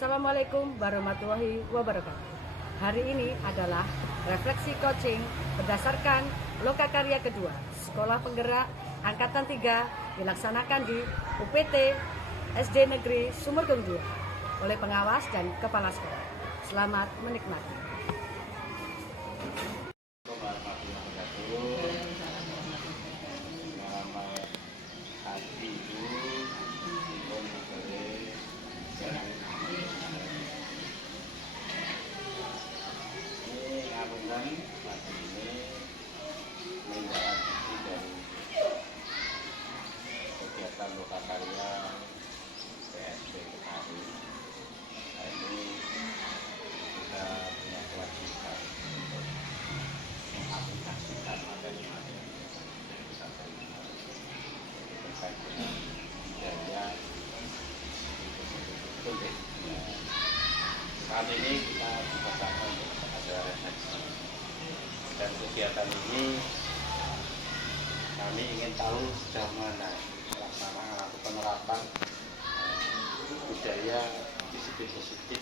Assalamualaikum warahmatullahi wabarakatuh. Hari ini adalah refleksi coaching berdasarkan lokakarya kedua Sekolah Penggerak Angkatan 3 dilaksanakan di UPT SD Negeri Sumbergeng 2 oleh pengawas dan kepala sekolah. Selamat menikmati. Kegiatan lokakarya PSD Ketawi. Ini kita punya kewajiban untuk mengaplikasikan materi-materi yang bisa terima terkait dengan biaya itu. Saat ini kita bersama untuk ada refleksi, dan kegiatan ini kami ingin tahu sejauh mana pelaksanaan atau penerapan budaya disiplin positif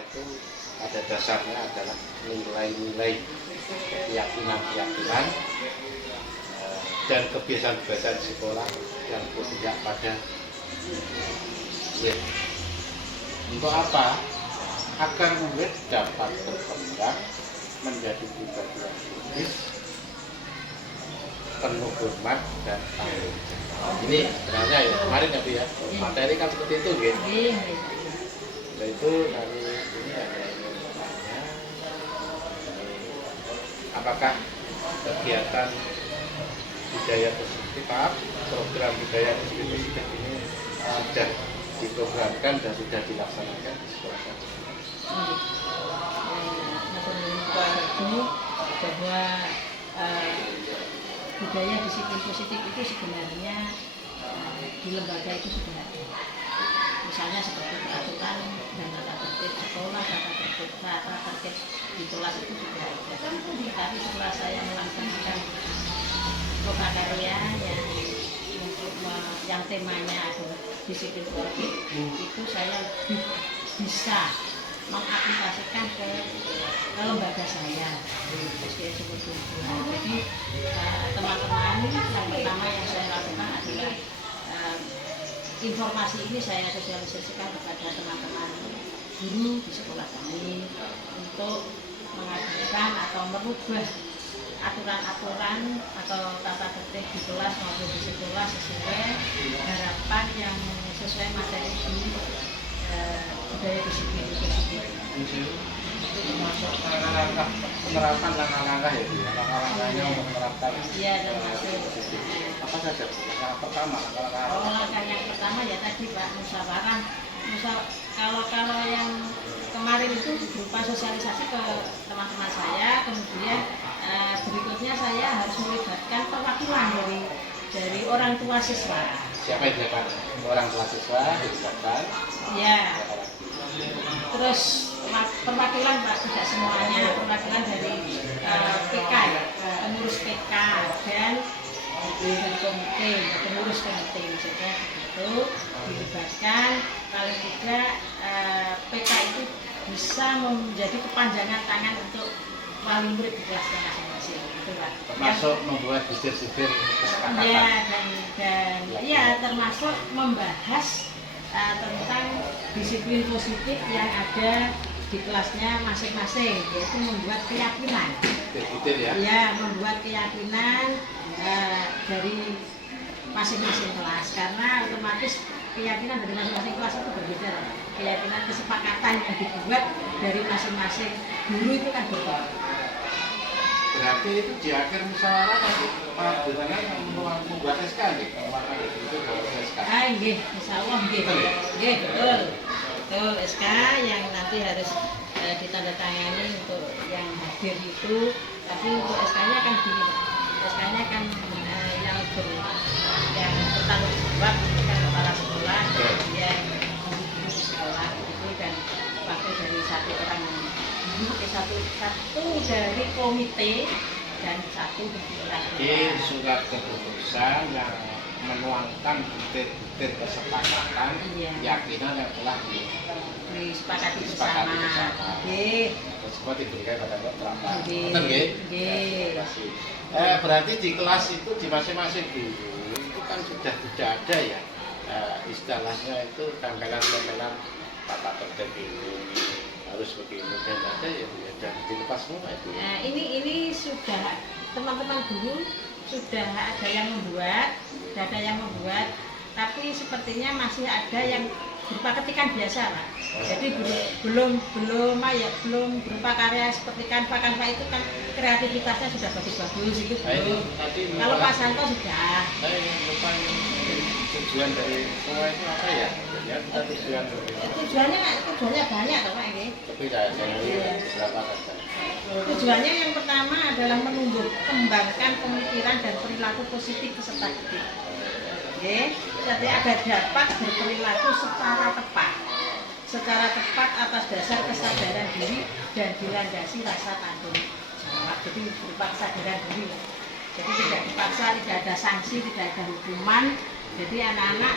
itu pada dasarnya adalah nilai-nilai keyakinan dan kebiasaan-kebiasaan sekolah yang berpijak pada untuk apa? Agar murid dapat berkembang menjadi pribadi yang kritis, penuh hormat dan tanggung jawab. Ini sebenarnya ya kemarin ya Bu ya, materi kan seperti itu gitu. Setelah itu kami ini ada tanya, apakah kegiatan budaya positif, program budaya positif ini sudah diprogramkan dan sudah dilaksanakan di sekolah kami? Bahwa budaya disiplin positif itu sebenarnya di lembaga itu sudah ada. Misalnya seperti peraturan dan tata tertib sekolah, tata tertib di kelas itu sudah ada. Tapi setelah saya melaksanakan lokakarya yang temanya adalah disiplin positif, itu saya bisa mengaplikasikan ke lembaga saya SDN Sumbergeng 2. Jadi teman-teman, yang pertama yang saya lakukan adalah informasi ini saya sosialisasikan kepada teman-teman guru di sekolah kami untuk mengajukan atau merubah aturan-aturan atau tata tertib di kelas maupun di sekolah sesuai harapan yang sesuai materi di budaya disiplin positif. Itu termasuk langkah-langkah penerapan, langkah-langkah ya, langkah-langkahnya untuk menerapkan. Iya, termasuk. Apa saja? Langkah pertama, langkah yang pertama ya tadi Pak, musyawarah. Kalau yang kemarin itu berupa sosialisasi ke teman-teman saya, kemudian berikutnya saya harus melibatkan perwakilan dari orang tua siswa. Siapa yang dilibatkan? Orang tua siswa dilibatkan? Ya. Terus perwakilan Pak, tidak semuanya, perwakilan dari PK, pengurus PK dan komite, pengurus komite maksudnya begitu dilibatkan. Paling tidak PK itu bisa menjadi kepanjangan tangan untuk wali murid di kelasnya masing-masing, gitu Pak. Termasuk membuat sisir-sisir kesepakatan. Ya, dan ya termasuk membahas tentang disiplin positif yang ada di kelasnya masing-masing, yaitu membuat keyakinan. Detail ya? Ya, membuat keyakinan dari masing-masing kelas, karena otomatis keyakinan dari masing-masing kelas itu berbeda. Keyakinan kesepakatan yang dibuat dari masing-masing guru itu kan berbeda. Berarti itu di akhir musyawarah nanti Pak Dirana membuat SK nih, itu SK. Nggih, insyaallah nggih. Nggih, betul SK yang nanti harus ditandatangani untuk yang hadir itu. Tapi untuk SK-nya kan gini Pak. SK-nya kan yang bertanggung jawab kan kepala sekolah, kemudian guru di sekolah itu, dan waktu dari satu orang satu dari komite dan satu pimpinan. Di surat keputusan yang menuangkan butir kesepakatan, Iya. keyakinan yang telah disepakati disepakati bersama. bersama. Nggih. Tersebut diberikan pada penerapan. Nggih. Betul nggih? Nggih. Terima kasih. Berarti di kelas itu di masing-masing guru itu kan sudah tidak ada ya istilahnya itu tempelan-tempelan tata tertib ini harus begini dan ada ya sudah dilepas semua itu. Nah, ini sudah teman-teman guru sudah ada yang membuat, tapi sepertinya masih ada yang berupa ketikan biasa, Pak. Jadi belum berupa karya seperti kanva itu kan kreativitasnya sudah bagus-bagus itu belum. Kalau Pak Santo sudah. Saya lupa tujuan dari semua itu apa ya? Ya kita Tujuannya banyak toh Pak ini. tapi saya berapa saja. Tujuannya yang pertama adalah menumbuh kembangkan pemikiran dan perilaku positif peserta didik. Oke, jadi agar dapat berperilaku secara tepat atas dasar kesadaran diri dan dilandasi rasa tanggung jawab. Jadi berupa kesadaran diri. Jadi tidak dipaksa, tidak ada sanksi, tidak ada hukuman. Jadi anak-anak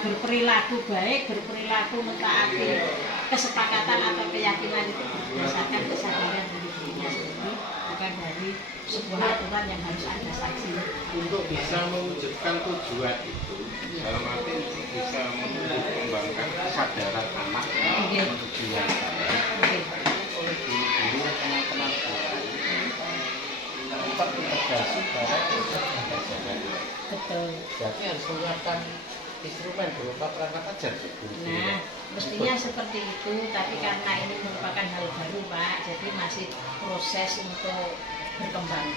berperilaku baik, berperilaku mentaati kesepakatan atau keyakinan itu berdasarkan kesadaran diri dirinya sendiri, bukan dari sebuah aturan yang harus ada sanksi. Untuk bisa mewujudkan tujuan itu, dalam arti bisa mengembangkan kesadaran anak menuju yang baik oleh guru-guru dan teman-teman dapat integrasi pada proses pembelajaran. Betul. Berarti harus menyiapkan instrumen berupa perangkat ajar. Nah, mestinya seperti itu, tapi karena ini merupakan hal baru Pak, jadi masih proses untuk berkembang.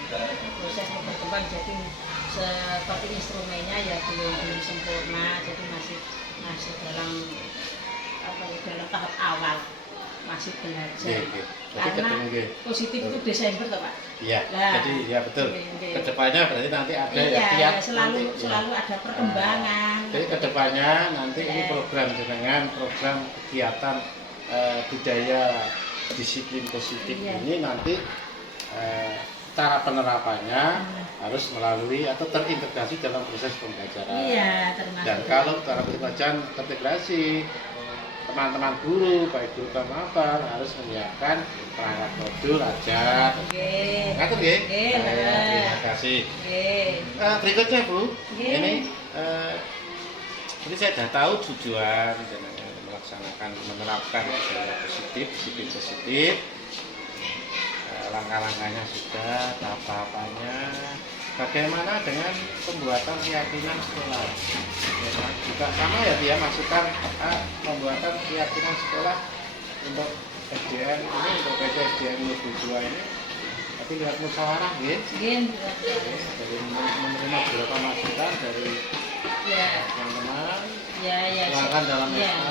Jadi seperti instrumennya ya belum sempurna, jadi masih dalam tahap awal, masih belajar. Karena positif itu Desember toh Pak. Iya. Nah, jadi ya betul. Kedepannya berarti nanti ada iya, tiap selalu ada perkembangan. Jadi kedepannya nanti ini program dengan program kegiatan budaya disiplin positif ini nanti cara penerapannya harus melalui atau terintegrasi dalam proses pembelajaran. Iya, termasuk. Dan kalau cara pembelajaran terintegrasi, teman-teman guru, baik guru atau mabar harus menyiapkan perangkat modul ajar. Oke. Ngatur nggih? Nggih, Terima kasih. Berikutnya Bu, Nggih. ini jadi saya sudah tahu tujuan dengan melaksanakan menerapkan budaya positif, disiplin positif. Langkah-langkahnya sudah, tahap-tahapannya. Bagaimana dengan pembuatan keyakinan sekolah? Ya, juga sama ya dia masukkan pembuatan keyakinan sekolah untuk SDN ini, untuk PT SDN 22 ini. Tapi lihat musyawarah, gitu. Dari menerima beberapa masukan dari teman-teman, silahkan dalam SK,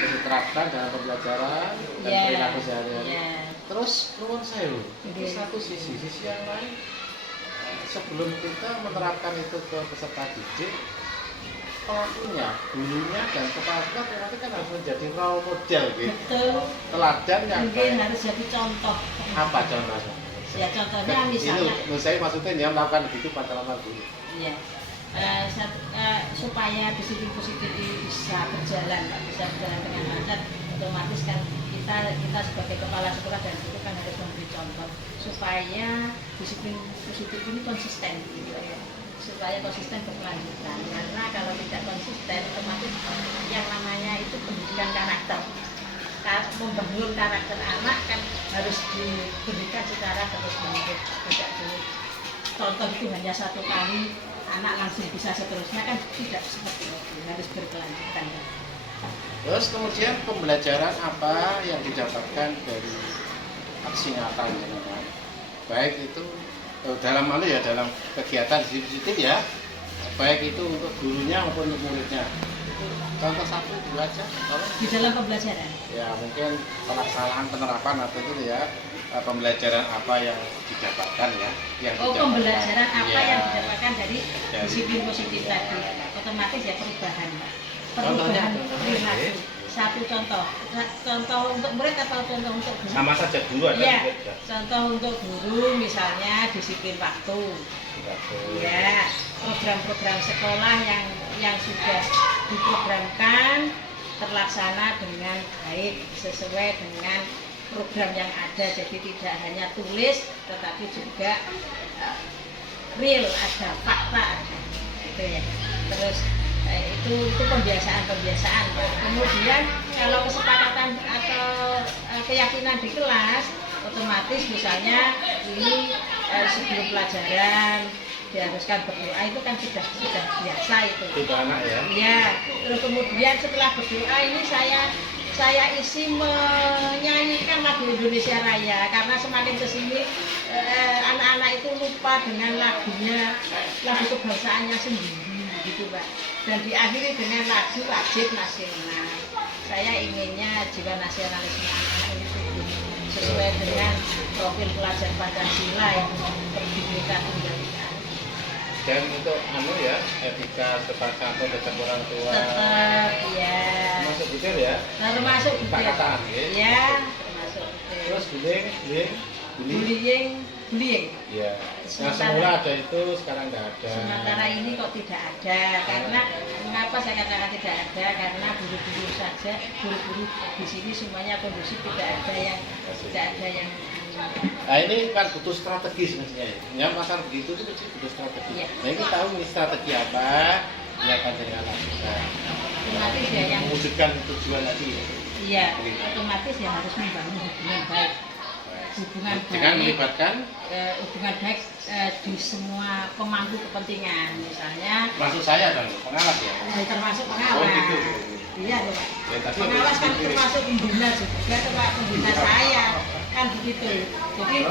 diterapkan dalam pembelajaran dan perilaku sehari-hari. Terus menurut saya loh, di satu sisi yang lain sebelum kita menerapkan itu ke peserta didik, pelakunya, gurunya dan kepala sekolah nanti kan harus menjadi role model gitu. Betul. Teladan yang Mungkin harus jadi contoh. apa contohnya? Ya contohnya misalnya. Ini menurut saya maksudnya dia melakukan begitu pada lama guru. Iya. Supaya disiplin positif ini bisa berjalan dengan lancar, otomatis kan kita sebagai kepala sekolah dan guru kan harus memberi contoh supaya disiplin positif ini konsisten gitu ya. Supaya konsisten berkelanjutan, karena kalau tidak konsisten otomatis yang namanya itu pendidikan karakter, membangun karakter anak kan harus diberikan secara terus-menerus, tidak dulu contoh itu hanya satu kali anak langsung bisa seterusnya, kan tidak seperti itu, harus berkelanjutan. Terus kemudian pembelajaran apa yang didapatkan dari aksi nyata teman-teman? Baik itu dalam dalam kegiatan positif ya, baik itu untuk gurunya maupun untuk muridnya. Contoh satu dua aja. Di dalam pembelajaran? Ya mungkin pelaksanaan penerapan atau itu ya pembelajaran apa yang didapatkan ya? Pembelajaran apa yang didapatkan dari disiplin positif tadi? Otomatis ya perubahan. Perubahan perilaku. Satu contoh untuk murid atau contoh untuk guru? Sama saja guru ada. Iya. Contoh untuk guru misalnya disiplin waktu. Ya, program-program sekolah yang yang sudah diprogramkan terlaksana dengan baik sesuai dengan program yang ada, jadi tidak hanya tulis tetapi juga real, ada fakta ada, gitu ya. Terus itu pembiasaan Pak. Kemudian kalau kesepakatan atau keyakinan di kelas, otomatis misalnya ini sebelum pelajaran diharuskan berdoa, itu kan sudah biasa itu. Tidak anak ya? Iya. Terus kemudian setelah berdoa ini saya isi menyanyikan lagu Indonesia Raya, karena semakin kesini anak-anak itu lupa dengan lagunya, lagu kebangsaannya sendiri gitu Pak. Dan diakhiri dengan lagu wajib nasional. Saya inginnya jiwa nasionalisme anak itu sesuai dengan profil pelajar Pancasila yang Bhinneka Tunggal Ika. Dan untuk ya, etika sopan santun tetap orang tua. Tetap ya. Termasuk butir ya? Termasuk butir. Kesepakatan ya? Ya, termasuk butir. Terus bullying. Ya. Nah, semula ada itu, sekarang nggak ada. Sementara ini kok tidak ada, karena mengapa saya katakan tidak ada? Karena guru-guru saja, guru-guru di sini semuanya kondusif, tidak ada yang Nah ini kan butuh strategi sebenarnya. Ya masalah begitu itu mesti butuh strategi. Ya. Nah ini tahu nih strategi apa yang akan dengan lakukan. Otomatis ya yang mewujudkan tujuan tadi. Iya, otomatis ya harus membangun hubungan baik. Dengan melibatkan hubungan baik di semua pemangku kepentingan, misalnya. Maksud saya dong, pengawas ya. Termasuk pengawas. Oh gitu. Iya, Pak. Ya, pengawas kan termasuk pembina juga, Pak, pembina saya kan begitu. Jadi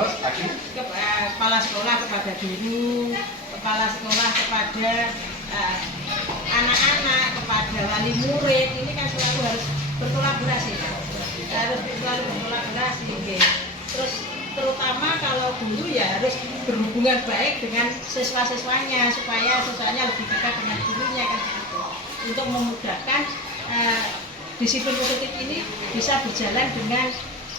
kepala sekolah kepada guru, kepala sekolah kepada anak-anak, kepada wali murid, ini kan selalu harus berkolaborasi, harus selalu berkolaborasi. Terus terutama kalau guru ya harus berhubungan baik dengan siswa-siswanya supaya siswanya lebih dekat dengan gurunya kan begitu. Untuk memudahkan disiplin positif ini bisa berjalan dengan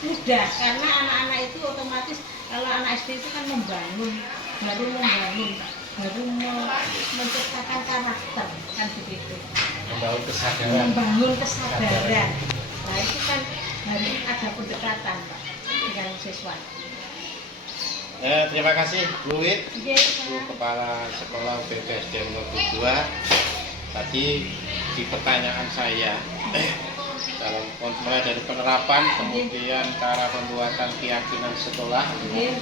mudah, karena anak-anak itu otomatis kalau anak SD itu kan baru menciptakan karakter kan begitu, membangun kesadaran. Nah itu kan harus ada pendekatan Pak dengan siswa. Terima kasih Bu Wit, Yes, Bu Kepala Sekolah BPSDM 02. Tadi di pertanyaan saya dalam mulai dari penerapan, kemudian cara pembuatan keyakinan sekolah dan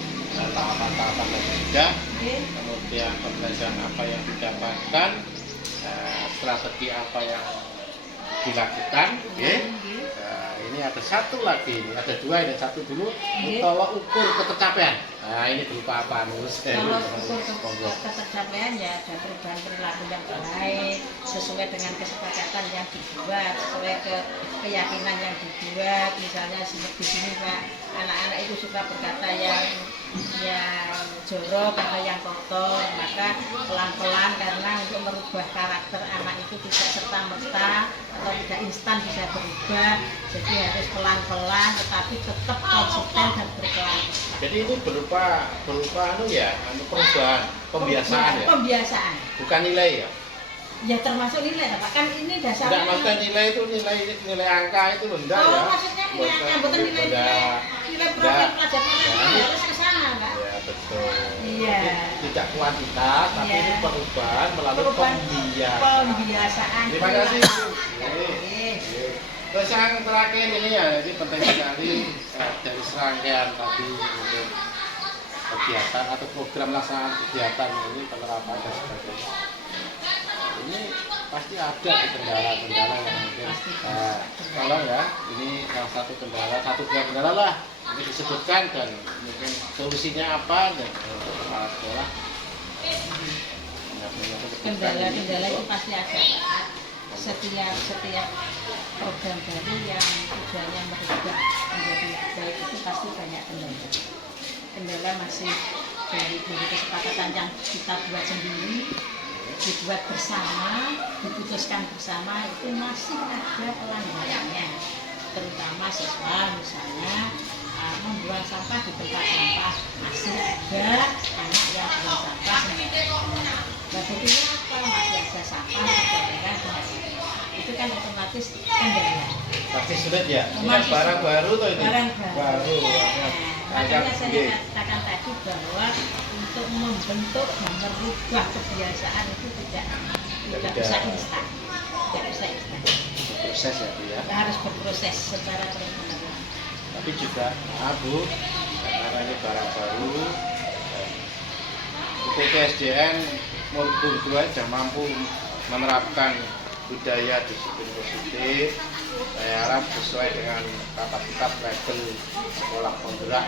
tahapan-tahapan yang sudah, kemudian pembelajaran apa yang didapatkan, strategi apa yang dilakukan. Nah, ini ada satu lagi, ini ada dua, ini satu dulu, tolak ukur ketercapaian. Nah ini berupa apa? Kalau ukur ketercapaian ya ada perubahan perilaku yang baik sesuai dengan kesepakatan yang dibuat, sesuai keyakinan yang dibuat. Misalnya di sini Pak, anak-anak itu suka berkata yang jorok atau yang kotor, maka pelan-pelan, karena untuk merubah karakter anak itu tidak serta-merta atau tidak instan bisa berubah, jadi harus pelan-pelan tetapi tetap konsisten dan berkelanjutan. Jadi ini berupa perubahan pembiasaan ya? Pembiasaan. Bukan nilai ya? Ya termasuk nilai, Pak. Kan ini dasarnya. Tidak, maksudnya nilai itu nilai angka itu rendah ya? Oh, maksudnya nilai, betul nilai profil pelajaran harus ke sana, Pak. Ya betul. Iya. Tidak kuantitas, tapi ini perubahan melalui pembiasaan. Terima kasih. Oke. Terus yang terakhir ini ya, ini penting sekali dari serangkaian tadi untuk kegiatan atau program laksanaan kegiatan ini, penerapan dan sebagainya. Ini pasti ada kendala-kendala yang mungkin tolong ya, ini salah satu kendala, satu dua kendala lah ini disebutkan dan mungkin solusinya apa dan kepala sekolah. Kendala itu pasti ada, Pak. Setiap program baru yang tujuannya merubah menjadi baik itu pasti banyak kendala. Kendala masih dari kesepakatan yang kita buat sendiri, dibuat bersama, diputuskan bersama, itu masih ada pelanggarannya. Terutama siswa misalnya membuang sampah di tempat sampah, masih ada anak yang buang sampah. Bagaimana apa masih ada sampah? praktis kendala. Pasti sulit ya. Ini kan Masih barang sulit. baru tuh ini. Barang baru. ya. Makanya saya Nggih. katakan tadi bahwa untuk membentuk dan merubah kebiasaan itu tidak bisa instan. Tidak bisa instan. Proses ya Bu ya. Kita harus berproses secara terus-menerus. Tapi juga Bu, karena ini barang baru, UPTSDN murid sudah mampu menerapkan budaya disiplin positif. Saya harap sesuai dengan kapasitas level sekolah penggerak.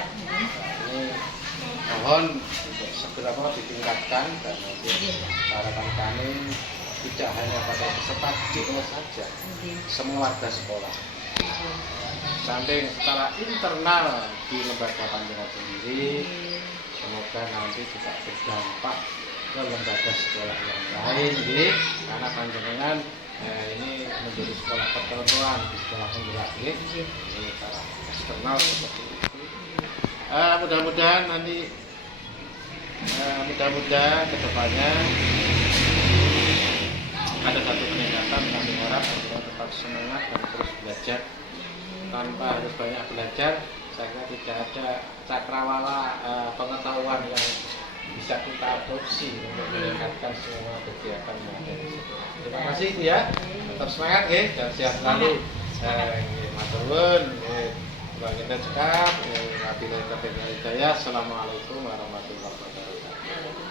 Ini mohon untuk segera ditingkatkan dan nanti harapan kami tidak hanya pada peserta didik saja, semua warga sekolah. Samping secara internal di lembaga panjenengan sendiri, semoga nanti juga berdampak ke lembaga sekolah yang lain, karena panjenengan ini menjadi sekolah percontohan di sekolah penggerak, ini secara eksternal seperti itu. Mudah-mudahan nanti kedepannya ada satu peningkatan. Kami harap untuk tetap semangat dan terus belajar tanpa harus banyak belajar. Saya kira tidak ada cakrawala pengetahuan yang bisa kita adopsi untuk meningkatkan semua kegiatan yang ada di situ. Terima kasih Bu ya, tetap semangat dan sehat selalu. Matur nuwun, Bang kita cekap, wabillahi taufiq wal hidayah. Assalamualaikum warahmatullahi wabarakatuh.